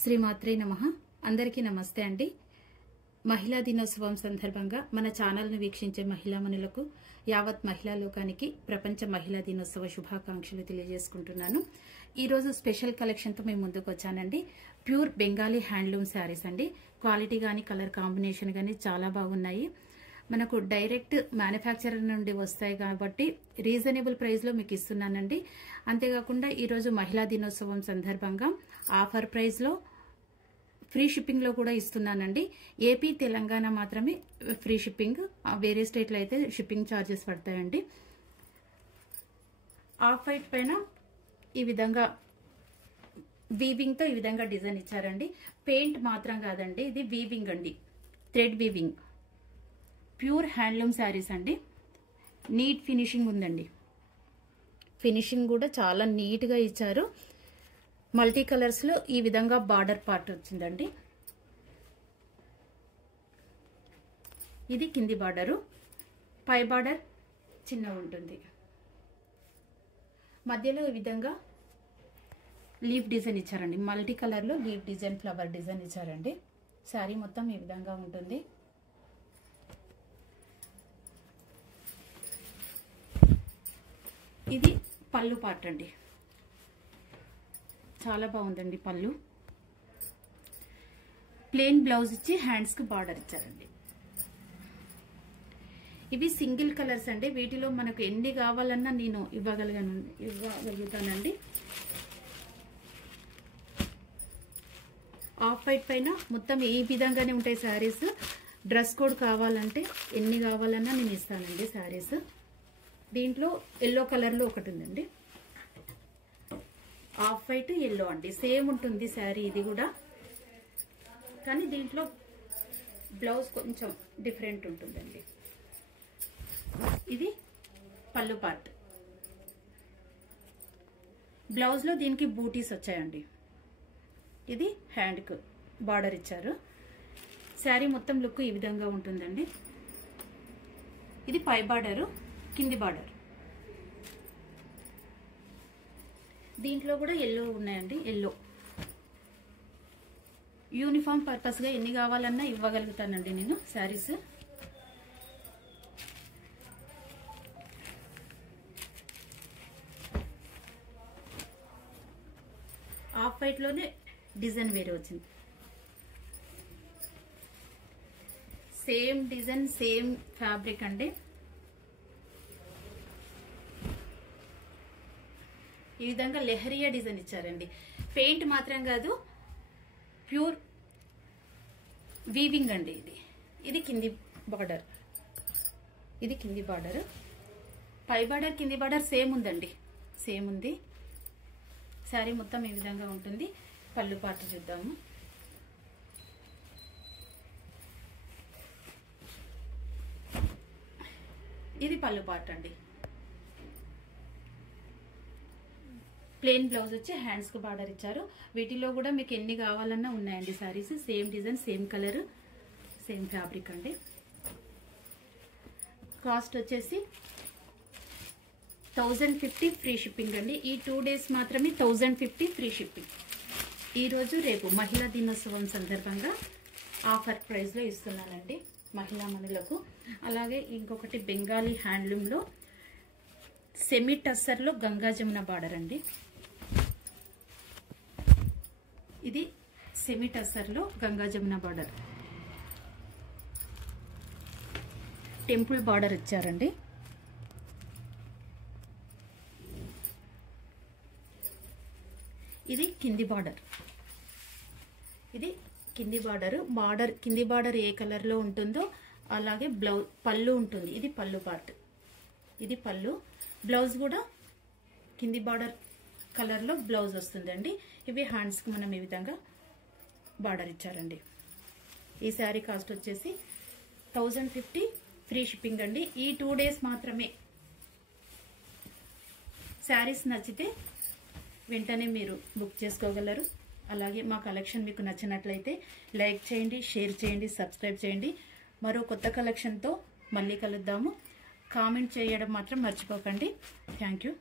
శ్రీమాత్రే నమః. అందరికీ నమస్తే అండి. మహిళా దినోత్సవం సందర్భంగా మన ఛానల్ ను వీక్షించే మహిళామణులకు యావత్ మహిళా లోకానికి ప్రపంచ మహిళా దినోత్సవ శుభాకాంక్షలు తెలియజేసుకుంటున్నాను. ఈ రోజు స్పెషల్ కలెక్షన్ తో మేము ముందుకు వచ్చానండి. ప్యూర్ బెంగాలీ హ్యాండ్లూమ్ శారీస్ అండి. క్వాలిటీ గానీ కలర్ కాంబినేషన్ గానీ చాలా బాగున్నాయి. మనకు డైరెక్ట్ మ్యానుఫ్యాక్చరర్ నుండి వస్తాయి కాబట్టి రీజనబుల్ ప్రైస్ లో మీకు ఇస్తున్నానండి. అంతేకాకుండా ఈరోజు మహిళా దినోత్సవం సందర్భంగా ఆఫర్ ప్రైస్ లో ఫ్రీ షిప్పింగ్ లో కూడా ఇస్తున్నానండి. ఏపీ తెలంగాణ మాత్రమే ఫ్రీ షిప్పింగ్, వేరే స్టేట్ లో అయితే షిప్పింగ్ ఛార్జెస్ పడతాయండి. ఆఫ్ వైట్ పైన ఈ విధంగా వీవింగ్ తో ఈ విధంగా డిజైన్ ఇచ్చారండి. పెయింట్ మాత్రం కాదండి, ఇది వీవింగ్ అండి, thread weaving. Pure handloom sarees అండి. నీట్ ఫినిషింగ్ ఉందండి. ఫినిషింగ్ కూడా చాలా నీట్ గా ఇచ్చారు. మల్టీ కలర్స్ లో ఈ విధంగా బార్డర్ పార్ట్ వచ్చిందండి. ఇది కింది బార్డరు, పై బార్డర్ చిన్న ఉంటుంది. మధ్యలో ఈ విధంగా లీఫ్ డిజైన్ ఇచ్చారండి. మల్టీ కలర్ లో లీఫ్ డిజైన్, ఫ్లవర్ డిజైన్ ఇచ్చారండి. శారీ మొత్తం ఈ విధంగా ఉంటుంది. ఇది పళ్ళు పార్ట్ అండి. చాలా బాగుందండి పళ్ళు. ప్లెయిన్ బ్లౌజ్ ఇచ్చి హ్యాండ్స్ కి బార్డర్ ఇచ్చారండి. ఇవి సింగిల్ కలర్స్ అండి. వీటిలో మనకు ఎన్ని కావాలన్నా నేను ఇవ్వగలుగుతానండి. ఆఫ్ వైట్ పైన మొత్తం ఈ విధంగానే ఉంటాయి శారీస్. డ్రెస్ కోడ్ కావాలంటే ఎన్ని కావాలన్నా నేను ఇస్తానండి శారీస్. దీంట్లో ఎల్లో కలర్ లో ఒకటి ఉందండి. ఆఫ్ వైట్ ఎల్లో అండి, సేమ్ ఉంటుంది శారీ ఇది కూడా, కానీ దీంట్లో బ్లౌజ్ కొంచెం డిఫరెంట్ ఉంటుందండి. ఇది పళ్ళు పార్ట్. బ్లౌజ్ లో దీనికి బూటీస్ వచ్చాయండి. ఇది హ్యాండ్ కు బార్డర్ ఇచ్చారు. శారీ మొత్తం లుక్ ఈ విధంగా ఉంటుందండి. ఇది పై బార్డరు, కింది బార్డర్. దీంట్లో కూడా ఎల్లో ఉన్నాయండి. ఎల్లో యూనిఫామ్ పర్పస్ గా ఎన్ని కావాలన్నా ఇవ్వగలుగుతానండి నేను శారీస్. ఆఫ్ వైట్ లోనే డిజైన్ వేరే వచ్చింది. సేమ్ డిజైన్, సేమ్ ఫ్యాబ్రిక్ అండి. ఈ విధంగా లెహరియా డిజైన్ ఇచ్చారండి. పెయింట్ మాత్రం కాదు, ప్యూర్ వీవింగ్ అండి. ఇది కింది బార్డర్, ఇది కింది బార్డర్. పై బార్డర్ కింది బార్డర్ సేమ్ ఉందండి, సేమ్ ఉంది. శారీ మొత్తం ఈ విధంగా ఉంటుంది. పళ్ళు పార్ట్ చూద్దాము. ఇది పళ్ళు పార్ట్ అండి. ప్లెయిన్ బ్లౌజ్ వచ్చి హ్యాండ్స్ కు బార్డర్ ఇచ్చారు. వీటిలో కూడా మీకు ఎన్ని కావాలన్నా ఉన్నాయండి saris. Same design, same colour, same fabric అండి. కాస్ట్ వచ్చేసి 1050 ఫ్రీ షిప్పింగ్ అండి. ఈ 2 days మాత్రమే 1050 ఫ్రీ షిప్పింగ్. ఈ రోజు రేపు మహిళా దినోత్సవం సందర్భంగా ఆఫర్ ప్రైస్ లో ఇస్తున్నానండి మహిళా మనులకు. అలాగే ఇంకొకటి బెంగాలీ హ్యాండ్లూమ్ లో సెమీ టస్సర్ లో గంగా జమున బార్డర్ అండి. ఇది సెమీ టస్సర్ లో Ganga Jamuna border, temple border ఇచ్చారండి. ఇది కింది బార్డర్, ఇది కింది బార్డర్. కింది బార్డర్ ఏ కలర్ లో ఉంటుందో అలాగే పళ్ళు ఉంటుంది. ఇది పళ్ళు పార్ట్, ఇది పళ్ళు. బ్లౌజ్ కూడా కింది బార్డర్ కలర్ లో బ్లౌజ్ వస్తుందండి. ఇవి హ్యాండ్స్ కి మనం ఈ విధంగా బార్డర్ ఇచ్చారండి. ఈ శారీ కాస్ట్ వచ్చేసి 1050 ఫ్రీ షిప్పింగ్ అండి. ఈ 2 days మాత్రమే. శారీస్ నచ్చితే వెంటనే మీరు బుక్ చేసుకోగలరు. అలాగే మా కలెక్షన్ మీకు నచ్చినట్లయితే లైక్ చేయండి, షేర్ చేయండి, సబ్స్క్రైబ్ చేయండి. మరో కొత్త కలెక్షన్తో మళ్ళీ కలుద్దాము. కామెంట్ చేయడం మాత్రం మర్చిపోకండి. Thank you.